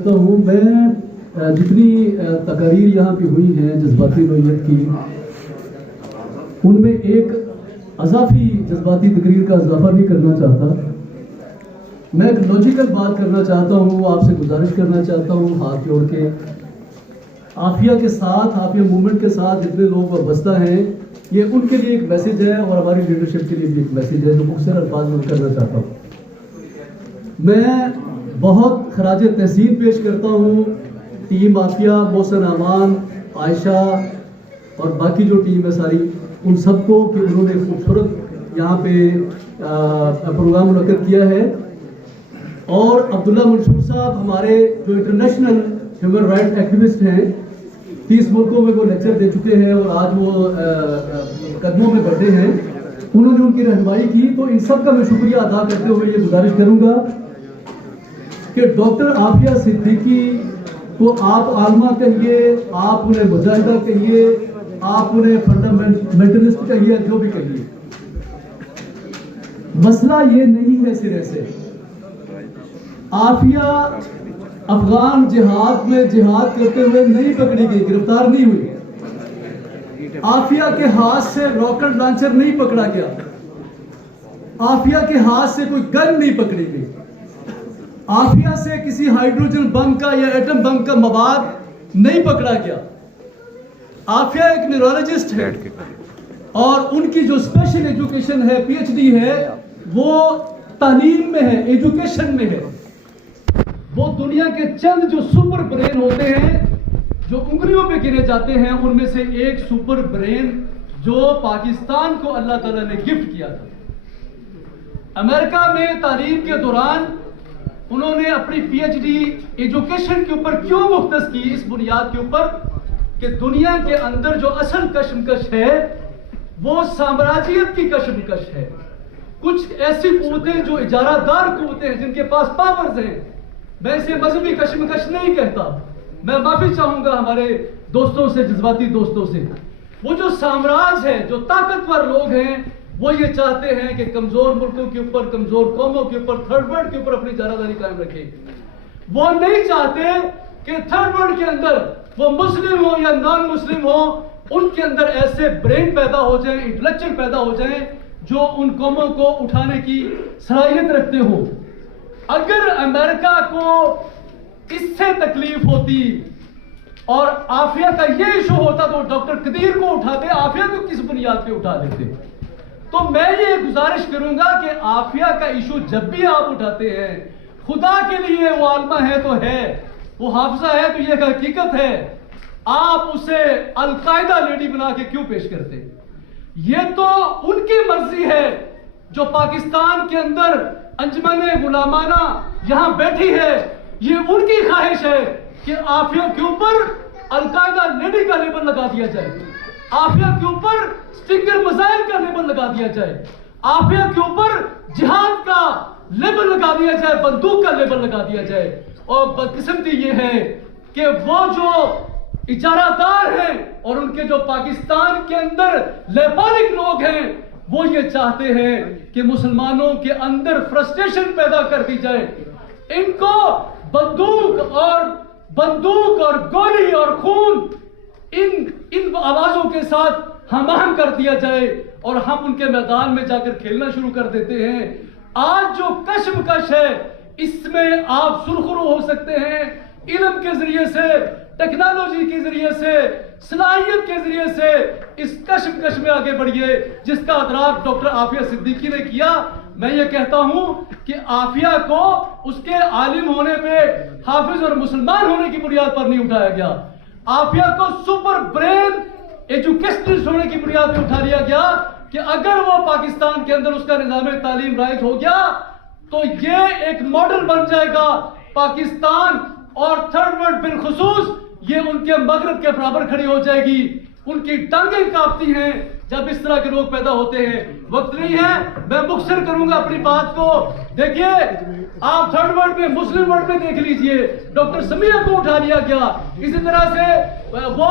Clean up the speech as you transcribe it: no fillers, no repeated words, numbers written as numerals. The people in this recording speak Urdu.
کرتا ہوں. میں جتنی تقاریر یہاں پہ ہوئی ہیں جذباتی نوعیت کی، ان میں ایک اضافی جذباتی تقریر کا اضافہ نہیں کرنا چاہتا. میں ایک لاجیکل بات کرنا چاہتا ہوں، آپ سے گزارش کرنا چاہتا ہوں ہاتھ جوڑ کے. عافیہ کے ساتھ، عافیہ موومنٹ کے ساتھ جتنے لوگ وابستہ ہیں، یہ ان کے لیے ایک میسیج ہے اور ہماری لیڈرشپ کے لیے بھی ایک میسیج ہے جو مختصر الفاظ میں کرنا چاہتا ہوں. میں بہت خراج تحسین پیش کرتا ہوں ٹیم عافیہ، محسن امان، عائشہ اور باقی جو ٹیم ہے ساری، ان سب کو کہ انہوں نے خوبصورت یہاں پہ پروگرام منعقد کیا ہے. اور عبداللہ منصور صاحب ہمارے جو انٹرنیشنل ہیومن رائٹ ایکٹیوسٹ ہیں، 30 ملکوں میں وہ لیکچر دے چکے ہیں اور آج وہ قدموں میں بڑھے ہیں، انہوں نے ان کی رہنمائی کی. تو ان سب کا میں شکریہ ادا کرتے ہوئے یہ گزارش کروں گا کہ ڈاکٹر عافیہ صدیقی کو آپ عالمہ کہیے، آپ انہیں مجاہدہ کہیے، آپ انہیں فنڈامنٹلسٹ کہیے، جو بھی کہیے، مسئلہ یہ نہیں ہے سرے سے. عافیہ افغان جہاد میں جہاد کرتے ہوئے نہیں پکڑی گئی، گرفتار نہیں ہوئی. عافیہ کے ہاتھ سے راکٹ لانچر نہیں پکڑا گیا، عافیہ کے ہاتھ سے کوئی گن نہیں پکڑی گئی، عافیہ سے کسی ہائیڈروجن بم کا یا ایٹم بم کا مواد نہیں پکڑا گیا. عافیہ ایک نیورولوجسٹ ہے اور ان کی جو اسپیشل ایجوکیشن ہے، پی ایچ ڈی ہے، وہ تعلیم میں ہے، ایجوکیشن میں ہے. وہ دنیا کے چند جو سپر برین ہوتے ہیں جو انگلیوں پہ گنے جاتے ہیں، ان میں سے ایک سپر برین جو پاکستان کو اللہ تعالیٰ نے گفٹ کیا تھا. امریکہ میں تعلیم کے دوران انہوں نے اپنی پی ایچ ڈی ایجوکیشن کے اوپر کیوں مختص کی؟ اس بنیاد کے اوپر کہ دنیا کے اندر جو اصل کشمکش ہے وہ سامراجیت کی کشمکش ہے. کچھ ایسی قوتیں جو اجارہ دار قوتیں ہیں، جن کے پاس پاورز ہیں. میں اسے مذہبی کشمکش نہیں کہتا، میں معافی چاہوں گا ہمارے دوستوں سے، جذباتی دوستوں سے. وہ جو سامراج ہے، جو طاقتور لوگ ہیں، وہ یہ چاہتے ہیں کہ کمزور ملکوں کے اوپر، کمزور قوموں کے اوپر، تھرڈ ورلڈ کے اوپر اپنی اجارہ داری قائم رکھیں. وہ نہیں چاہتے کہ تھرڈ ورلڈ کے اندر وہ مسلم ہو یا نان مسلم ہو، ان کے اندر ایسے برین پیدا ہو جائیں، انٹلیکچوئل پیدا ہو جائیں جو ان قوموں کو اٹھانے کی صلاحیت رکھتے ہوں. اگر امریکہ کو اس سے تکلیف ہوتی اور عافیہ کا یہ ایشو ہوتا تو ڈاکٹر قدیر کو اٹھاتے، عافیہ کو کس بنیاد پہ اٹھا دیتے؟ تو میں یہ گزارش کروں گا کہ عافیہ کا ایشو جب بھی آپ اٹھاتے ہیں، خدا کے لیے وہ عالمہ ہے تو ہے، وہ حافظہ ہے تو یہ حقیقت ہے، آپ اسے القاعدہ لیڈی بنا کے کیوں پیش کرتے؟ یہ تو ان کی مرضی ہے جو پاکستان کے اندر انجمن غلامانہ یہاں بیٹھی ہے. یہ ان کی خواہش ہے کہ عافیہ کے اوپر القاعدہ لیڈی کا لیبل لگا دیا جائے، عافیہ کے اوپر سٹنگر میزائل کا لیبل لگا دیا جائے، عافیہ کے اوپر جہاد کا لیبل لگا دیا جائے، بندوق کا لیبل لگا دیا جائے. اور بدقسمتی یہ ہے کہ وہ جو اجارہ دار ہیں اور ان کے جو پاکستان کے اندر لیبالک لوگ ہیں، وہ یہ چاہتے ہیں کہ مسلمانوں کے اندر فرسٹریشن پیدا کر دی جائے. ان کو بندوق اور گولی اور خون ان آوازوں کے ساتھ ہم آہنگ کر دیا جائے اور ہم ان کے میدان میں جا کر کھیلنا شروع کر دیتے ہیں. آج جو کشمکش ہے، اس میں آپ سرخرو ہو سکتے ہیں علم کے ذریعے سے، ٹیکنالوجی کے ذریعے سے، صلاحیت کے ذریعے سے اس کشمکش میں آگے بڑھیے جس کا ادراک ڈاکٹر عافیہ صدیقی نے کیا. میں یہ کہتا ہوں کہ عافیہ کو اس کے عالم ہونے پہ، حافظ اور مسلمان ہونے کی بنیاد پر نہیں اٹھایا گیا. عافیہ کو سپر برین ایجوکیشنسٹ ہونے کی بنیاد پہ اٹھا لیا گیا کہ اگر وہ پاکستان کے اندر اس کا نظام تعلیم رائج ہو گیا تو یہ ایک ماڈل بن جائے گا. پاکستان اور تھرڈ ورلڈ بالخصوص یہ ان کے مغرب کے برابر کھڑی ہو جائے گی. ان کی ٹانگیں کانپتی ہیں جب اس طرح کے لوگ پیدا ہوتے ہیں. وقت نہیں ہے، میں مختصر کروں گا اپنی بات کو. دیکھیے، آپ تھرڈ ورلڈ میں، مسلم ورلڈ میں دیکھ لیجئے، ڈاکٹر سمیہ کو اٹھا لیا گیا. اسی طرح سے وہ